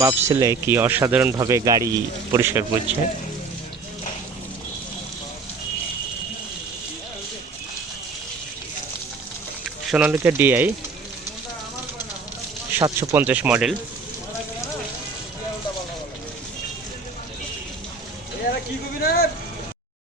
বাপ ছেলে কি অসাধারণভাবে গাড়ি পরিষ্কার করছে? সোনালিকা ডিআই সাতশো পঞ্চাশ মডেল কি করবি রে?